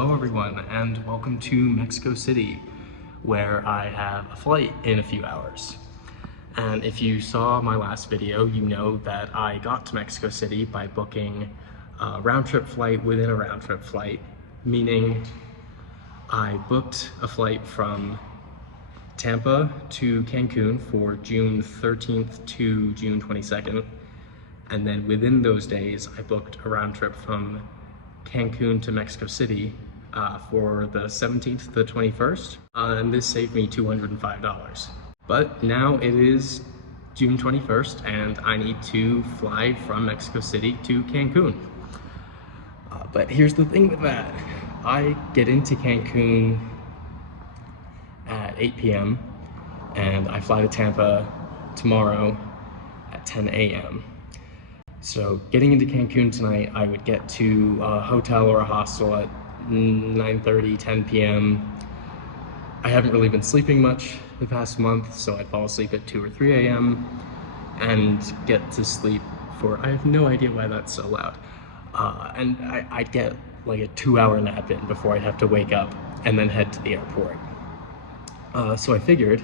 Hello everyone, and welcome to Mexico City, where I have a flight in a few hours. And if you saw my last video, you know that I got to Mexico City by booking a round-trip flight within a round-trip flight, meaning I booked a flight from Tampa to Cancun for June 13th to June 22nd. And then within those days, I booked a round trip from Cancun to Mexico City for the 17th to the 21st. And this saved me $205. But now it is June 21st and I need to fly from Mexico City to Cancun. But here's the thing with that. I get into Cancun at 8 p.m. and I fly to Tampa tomorrow at 10 a.m. So getting into Cancun tonight, I would get to a hotel or a hostel at 9:30, 10 p.m. I haven't really been sleeping much the past month, so I'd fall asleep at 2 or 3 a.m. and get to sleep for, I have no idea why that's so loud. And I'd get like a 2-hour nap in before I'd have to wake up and then head to the airport. So I figured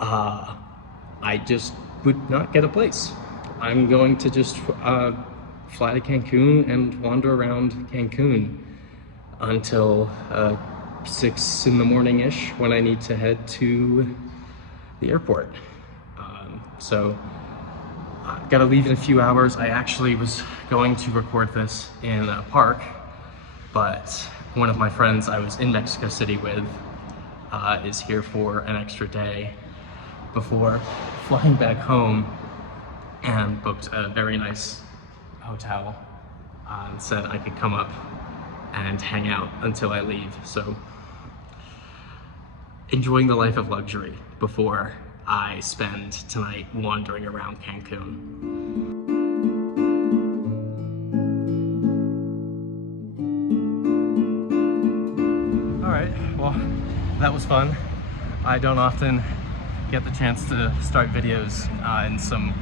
I just would not get a place. I'm going to just fly to Cancun and wander around Cancun until 6 in the morning-ish when I need to head to the airport. So I've got to leave in a few hours. I actually was going to record this in a park, but one of my friends I was in Mexico City with is here for an extra day before flying back home, and booked a very nice hotel and said I could come up and hang out until I leave. So enjoying the life of luxury before I spend tonight wandering around Cancun. All right, well, that was fun. I don't often get the chance to start videos in some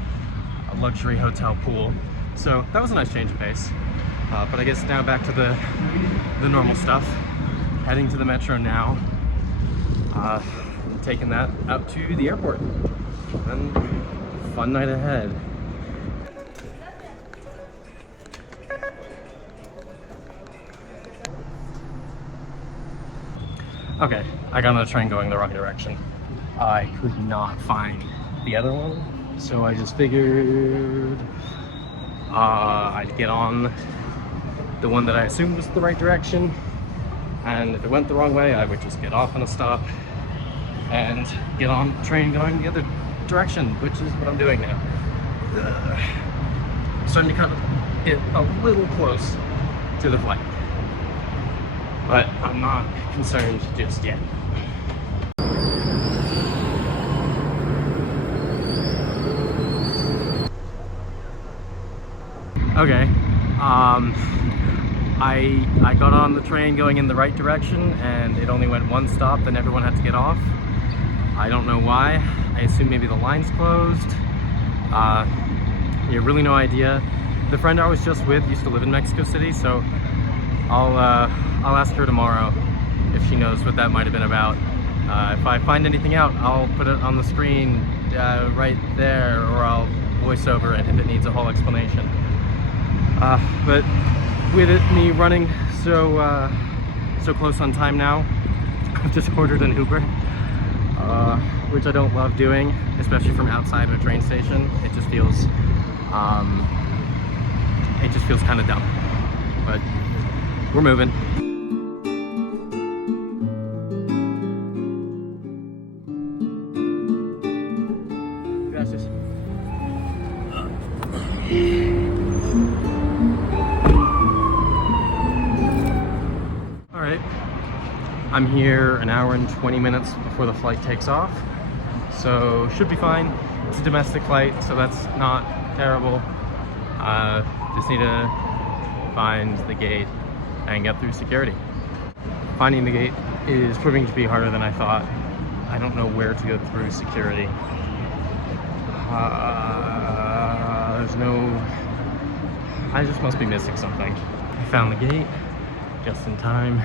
luxury hotel pool, so that was a nice change of pace. But I guess now back to the normal stuff. Heading to the metro now, taking that out to the airport, and fun night ahead. Okay, I got on the train going the wrong direction. I could not find the other one, so I just figured I'd get on the one that I assumed was the right direction, and if it went the wrong way, I would just get off on a stop and get on the train going the other direction, which is what I'm doing now. Starting to kind of get a little close to the flight, but I'm not concerned just yet. Okay, I got on the train going in the right direction, and it only went one stop, then everyone had to get off. I don't know why. I assume maybe the line's closed. Yeah, really no idea. The friend I was just with used to live in Mexico City, so I'll ask her tomorrow if she knows what that might have been about. If I find anything out, I'll put it on the screen right there, or I'll voice over it if it needs a whole explanation. But with me running so close on time now, I've just ordered an Uber, which I don't love doing, especially from outside of a train station. It just feels kind of dumb, but we're moving. Gracias. Alright, I'm here an hour and 20 minutes before the flight takes off, so should be fine. It's a domestic flight, so that's not terrible. Just need to find the gate and get through security. Finding the gate is proving to be harder than I thought. I don't know where to go through security. There's no... I just must be missing something. I found the gate. just in time,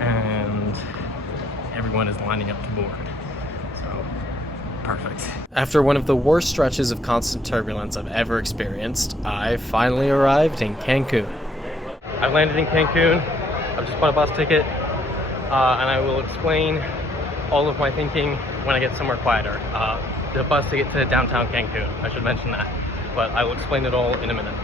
and everyone is lining up to board. So, perfect. After one of the worst stretches of constant turbulence I've ever experienced, I finally arrived in Cancun. I've landed in Cancun. I've just bought a bus ticket, and I will explain all of my thinking when I get somewhere quieter. The bus ticket to downtown Cancun, I should mention that, but I will explain it all in a minute.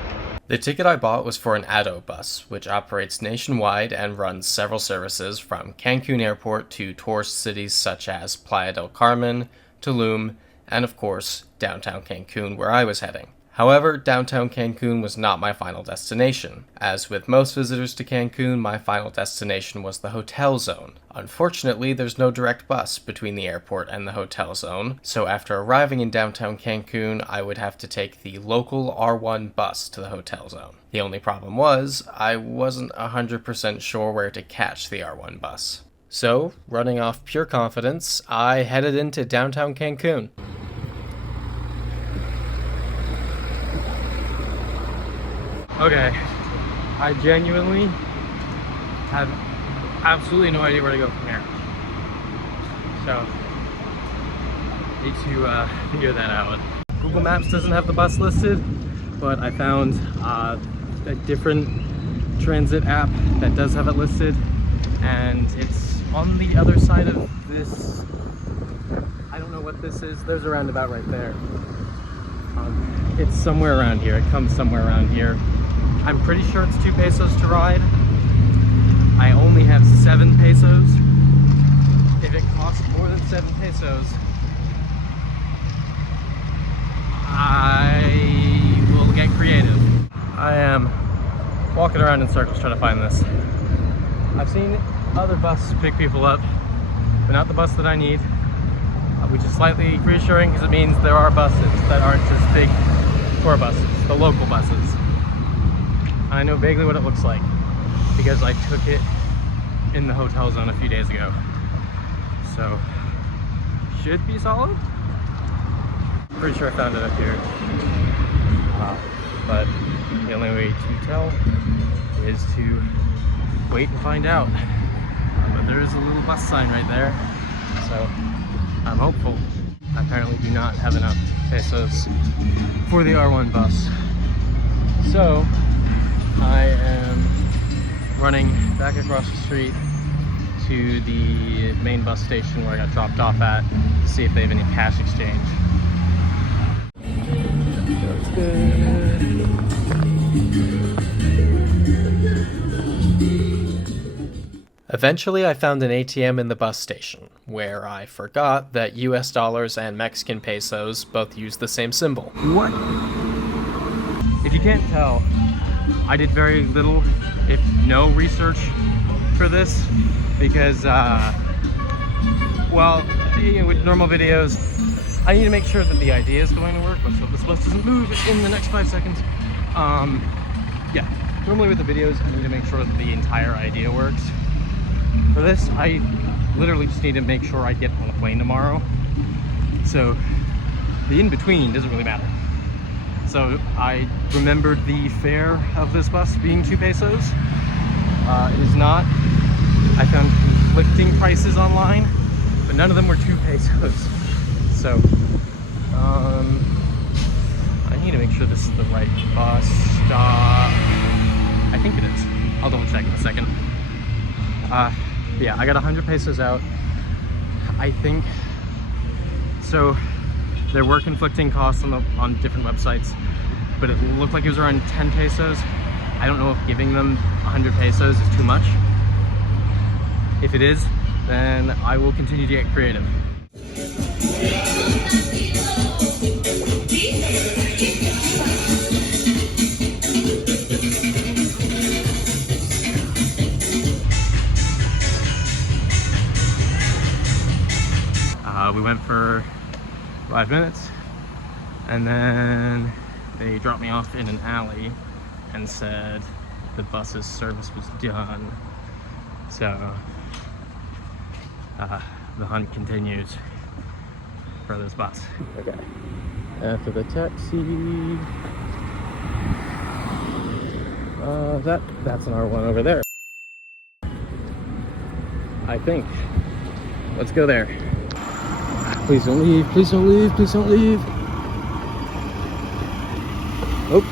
The ticket I bought was for an ADO bus, which operates nationwide and runs several services from Cancun Airport to tourist cities such as Playa del Carmen, Tulum, and of course, downtown Cancun, where I was heading. However, downtown Cancun was not my final destination. As with most visitors to Cancun, my final destination was the hotel zone. Unfortunately, there's no direct bus between the airport and the hotel zone, so after arriving in downtown Cancun, I would have to take the local R1 bus to the hotel zone. The only problem was, I wasn't 100% sure where to catch the R1 bus. So, running off pure confidence, I headed into downtown Cancun. Okay, I genuinely have absolutely no idea where to go from here. So, need to figure that out. Google Maps doesn't have the bus listed, but I found a different transit app that does have it listed, and it's on the other side of this. I don't know what this is. There's a roundabout right there. It's somewhere around here. It comes somewhere around here. I'm pretty sure it's 2 pesos to ride. I only have 7 pesos. If it costs more than 7 pesos, I will get creative. I am walking around in circles trying to find this. I've seen other buses pick people up, but not the bus that I need, which is slightly reassuring because it means there are buses that aren't just big tour buses, the local buses. I know vaguely what it looks like because I took it in the hotel zone a few days ago. So, should be solid. Pretty sure I found it up here. But the only way to tell is to wait and find out. But there is a little bus sign right there, so I'm hopeful. I apparently do not have enough pesos for the R1 bus. So, I am running back across the street to the main bus station where I got dropped off at to see if they have any cash exchange. Looks good. Eventually, I found an ATM in the bus station, where I forgot that US dollars and Mexican pesos both use the same symbol. What? If you can't tell, I did very little, if no, research for this because, well, with normal videos, I need to make sure that the idea is going to work. Let's hope this bus doesn't move in the next 5 seconds. Yeah, normally with the videos, I need to make sure that the entire idea works. For this, I literally just need to make sure I get on a plane tomorrow. So the in-between doesn't really matter. So I remembered the fare of this bus being 2 pesos. It is not. I found conflicting prices online, but none of them were 2 pesos. So, I need to make sure this is the right bus stop. I think it is. I'll double check in a second. Yeah, I got 100 pesos out. I think, so there were conflicting costs on different websites, but it looked like it was around 10 pesos. I don't know if giving them 100 pesos is too much. If it is, then I will continue to get creative. We went for 5 minutes, and then they dropped me off in an alley and said the bus's service was done. So the hunt continues for this bus. Okay. After the taxi, that's an R1 over there. I think. Let's go there. Please don't leave, please don't leave, please don't leave. Oh.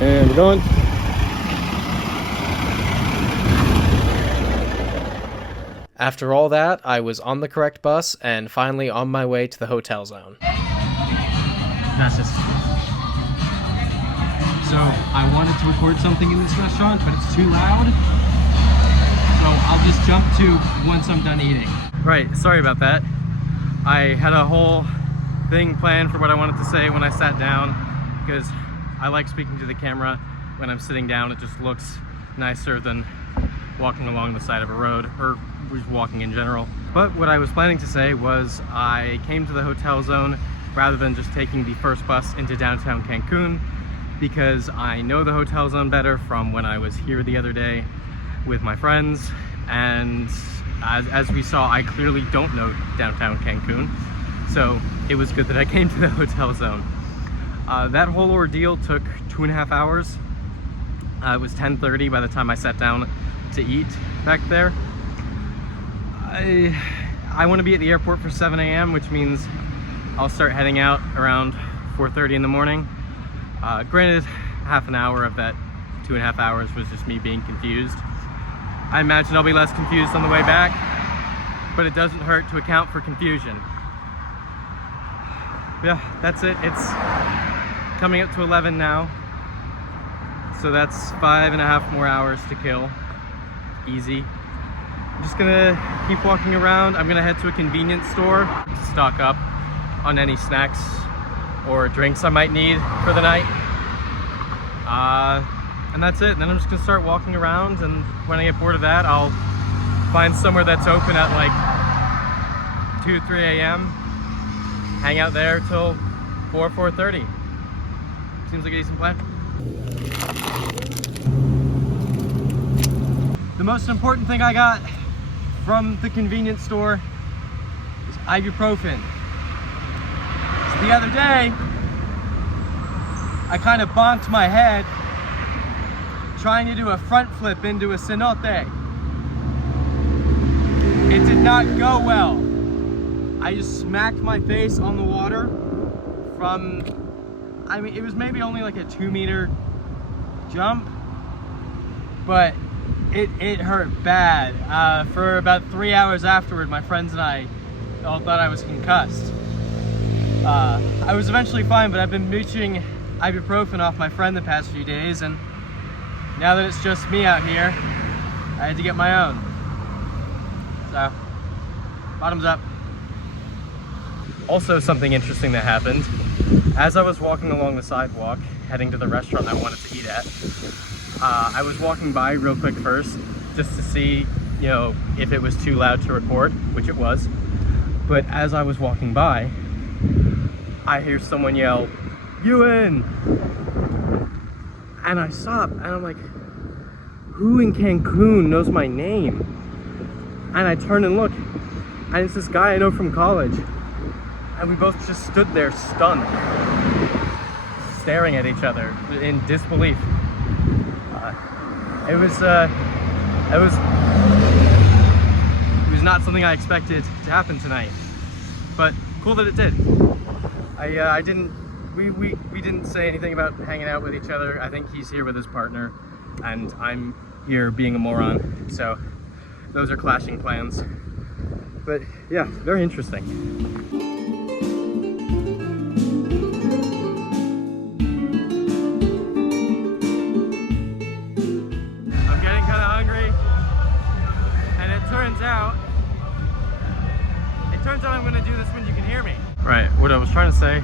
And we're going. After all that, I was on the correct bus and finally on my way to the hotel zone. Gracias. So, I wanted to record something in this restaurant, but it's too loud. So, I'll just jump to once I'm done eating. Right, sorry about that. I had a whole thing planned for what I wanted to say when I sat down, because I like speaking to the camera when I'm sitting down. It just looks nicer than walking along the side of a road, or just walking in general. But what I was planning to say was I came to the hotel zone rather than just taking the first bus into downtown Cancun, because I know the hotel zone better from when I was here the other day with my friends, and as we saw, I clearly don't know downtown Cancun, so it was good that I came to the hotel zone. That whole ordeal took 2.5 hours. It was 10:30 by the time I sat down to eat back there. I want to be at the airport for 7 a.m., which means I'll start heading out around 4:30 in the morning. Granted, half an hour of that 2.5 hours was just me being confused. I imagine I'll be less confused on the way back, but it doesn't hurt to account for confusion. Yeah, that's it. It's coming up to 11 now, so that's 5.5 more hours to kill. Easy. I'm just gonna keep walking around. I'm gonna head to a convenience store to stock up on any snacks or drinks I might need for the night. And that's it. Then I'm just gonna start walking around, and when I get bored of that, I'll find somewhere that's open at like 2, 3 a.m. Hang out there till 4:30. Seems like a decent plan. The most important thing I got from the convenience store is ibuprofen. So the other day, I kind of bonked my head trying to do a front flip into a cenote. It did not go well. I just smacked my face on the water from, I mean, it was maybe only like a 2-meter jump, but it hurt bad. For about 3 hours afterward, my friends and I all thought I was concussed. I was eventually fine, but I've been mooching ibuprofen off my friend the past few days, and now that it's just me out here, I had to get my own. So, bottoms up. Also, something interesting that happened. As I was walking along the sidewalk, heading to the restaurant I wanted to eat at, I was walking by real quick first, just to see, you know, if it was too loud to record, which it was. But as I was walking by, I hear someone yell, "Ewan!" And I stop, and I'm like, who in Cancun knows my name? And I turn and look, and it's this guy I know from college. And we both just stood there stunned, staring at each other in disbelief. It was not something I expected to happen tonight, but cool that it did. We didn't say anything about hanging out with each other. I think he's here with his partner, and I'm here being a moron. So those are clashing plans. But yeah, very interesting. Turns out I'm gonna do this when you can hear me. Right, what I was trying to say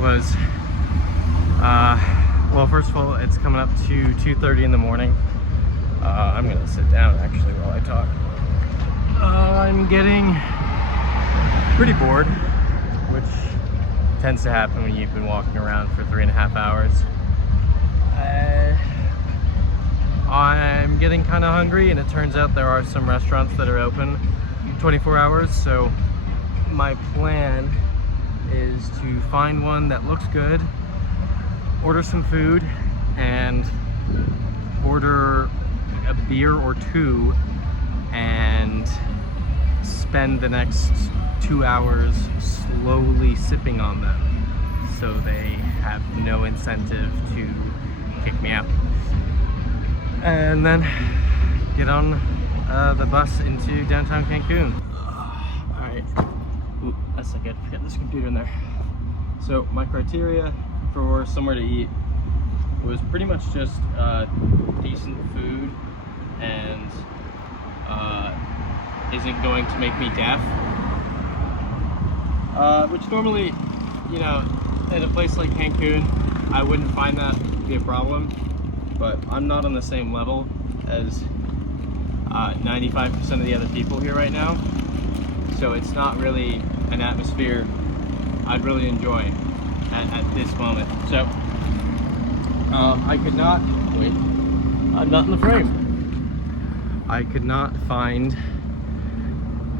was, well, first of all, it's coming up to 2:30 in the morning. I'm gonna sit down actually while I talk. I'm getting pretty bored, which tends to happen when you've been walking around for 3.5 hours. I'm getting kind of hungry, and it turns out there are some restaurants that are open 24 hours, so my plan is to find one that looks good, order some food, and order a beer or two and spend the next 2 hours slowly sipping on them so they have no incentive to kick me out. And then get on the bus into downtown Cancun. Alright, that's not good. Get this computer in there. So my criteria for somewhere to eat was pretty much just decent food and isn't going to make me deaf. Which normally, you know, at a place like Cancun, I wouldn't find that to be a problem, but I'm not on the same level as 95% of the other people here right now, so it's not really an atmosphere I'd really enjoy at this moment. So I could not, wait, I'm not in the frame. I could not find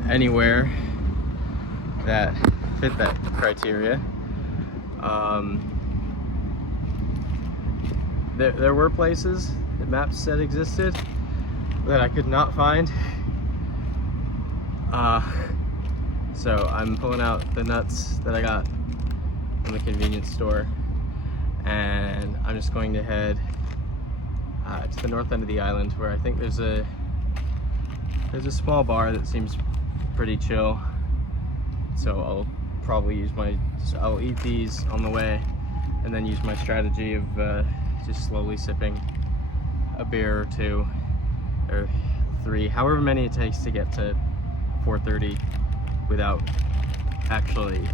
anywhere that fit that criteria. There were places that maps said existed that I could not find. So I'm pulling out the nuts that I got from the convenience store, and I'm just going to head to the north end of the island, where I think there's a small bar that seems pretty chill. So I'll probably I'll eat these on the way, and then use my strategy of just slowly sipping a beer or two or three, however many it takes to get to 4:30 without actually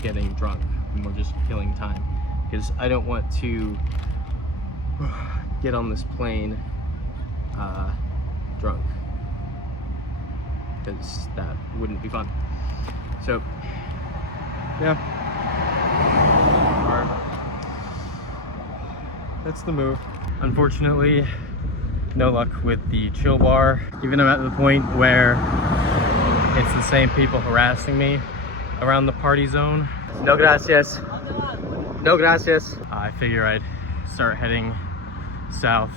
getting drunk, more just killing time, because I don't want to get on this plane drunk, because that wouldn't be fun. So yeah, that's the move. Unfortunately, no luck with the chill bar. Even I'm at the point where it's the same people harassing me around the party zone. No gracias. No gracias. I figure I'd start heading south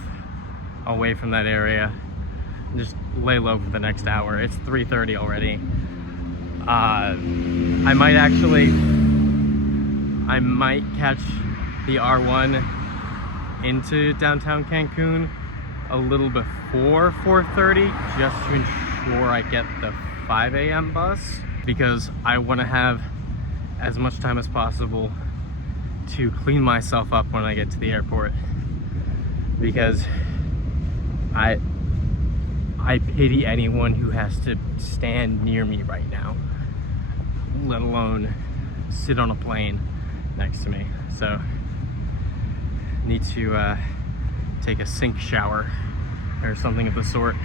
away from that area and just lay low for the next hour. It's 3:30 already. I might catch the R1 into downtown Cancun a little before 4:30, just to ensure I get the 5 a.m. bus, because I want to have as much time as possible to clean myself up when I get to the airport, because I pity anyone who has to stand near me right now, let alone sit on a plane next to me. So need to take a sink shower or something of the sort.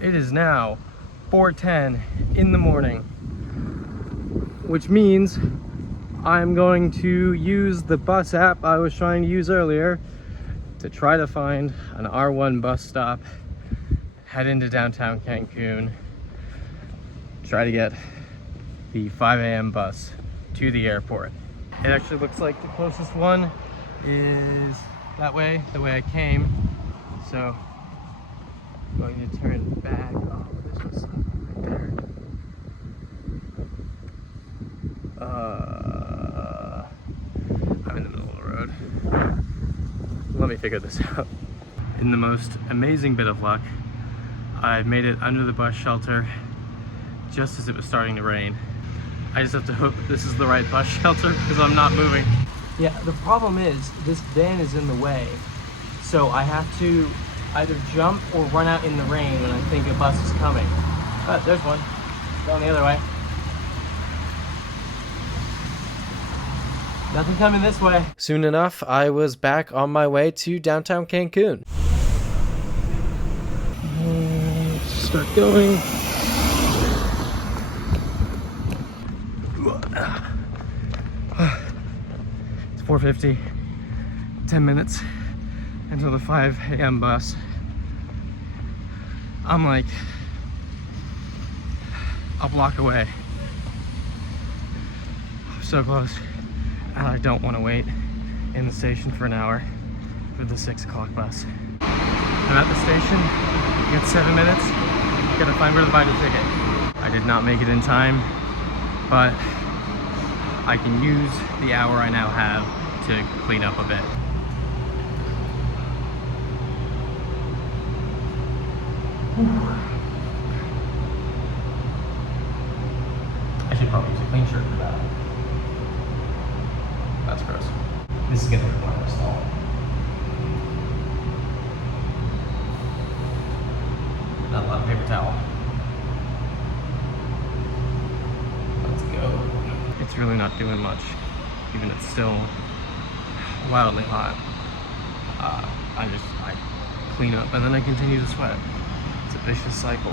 It is now 4:10 in the morning, which means I'm going to use the bus app I was trying to use earlier to try to find an R1 bus stop, head into downtown Cancun, try to get the 5 a.m. bus to the airport. It actually looks like the closest one is that way, the way I came. So I'm going to turn back. Oh, there's no sign right there. I'm in the middle of the road. Let me figure this out. In the most amazing bit of luck, I made it under the bus shelter just as it was starting to rain. I just have to hope this is the right bus shelter, because I'm not moving. Yeah, the problem is this van is in the way, so I have to either jump or run out in the rain when I think a bus is coming. Oh, there's one. Going the other way. Nothing coming this way. Soon enough, I was back on my way to downtown Cancun. Start going. It's 4:50. 10 minutes until the 5 a.m. bus. I'm like a block away. So close. And I don't want to wait in the station for an hour for the 6 o'clock bus. I'm at the station, I got 7 minutes, gotta find where to buy the ticket. I did not make it in time, but I can use the hour I now have to clean up a bit. I should probably use a clean shirt for that. That's gross. This is gonna require a stall. Not a lot of paper towel. Let's go. It's really not doing much, even it's still wildly hot. I clean up and then I continue to sweat. It's a vicious cycle.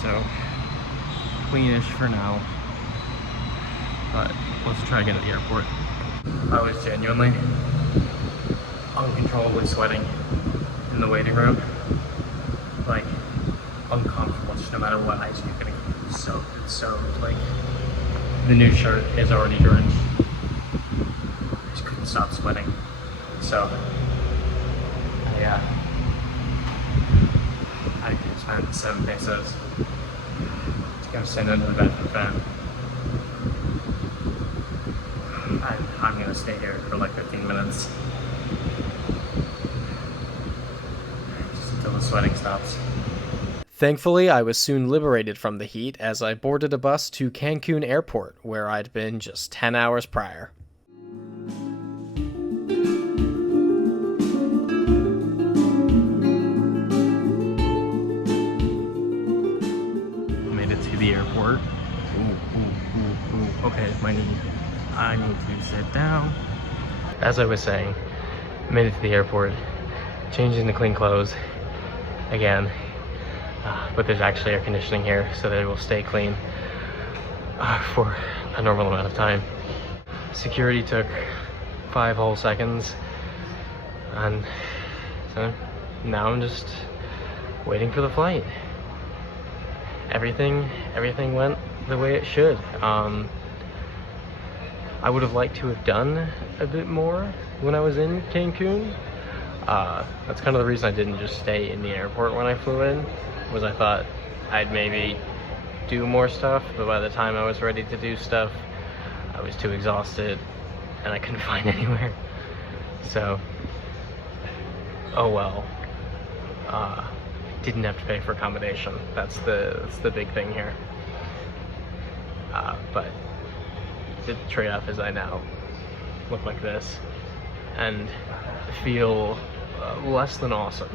So, cleanish for now, but let's try again at the airport. I was genuinely uncontrollably sweating in the waiting room. Like, uncomfortable, just no matter what, I just keep getting soaked. It's soaked. Like, the new shirt is already drenched. I just couldn't stop sweating. So, yeah. I spent 7 pesos. Just gotta send under the bathroom fan. I'm gonna stay here for like 15 minutes. Just until the sweating stops. Thankfully, I was soon liberated from the heat as I boarded a bus to Cancun Airport, where I'd been just 10 hours prior. Made it to the airport. Ooh. Okay, my knee. I need to sit down. As I was saying, made it to the airport, changed into clean clothes again. But there's actually air conditioning here, so that it will stay clean for a normal amount of time. Security took 5 whole seconds, and so now I'm just waiting for the flight. Everything went the way it should. I would have liked to have done a bit more when I was in Cancun. That's kind of the reason I didn't just stay in the airport when I flew in, was I thought I'd maybe do more stuff, but by the time I was ready to do stuff, I was too exhausted and I couldn't find anywhere. So, oh well. Didn't have to pay for accommodation. That's the big thing here. But the trade-off is I now look like this and feel less than awesome.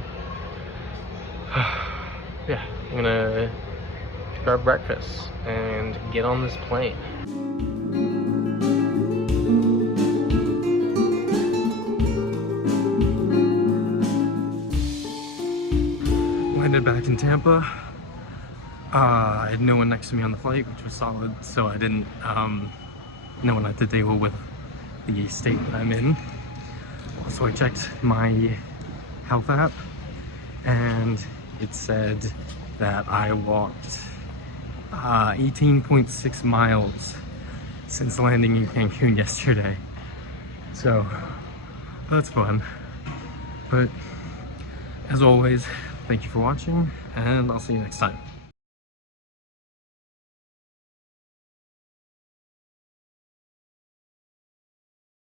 Yeah, I'm gonna grab breakfast and get on this plane. Landed back in Tampa. I had no one next to me on the flight, which was solid, so I didn't no one at the table with the state that I'm in. So I checked my health app and it said that I walked 18.6 miles since landing in Cancun yesterday. So that's fun. But as always, thank you for watching and I'll see you next time.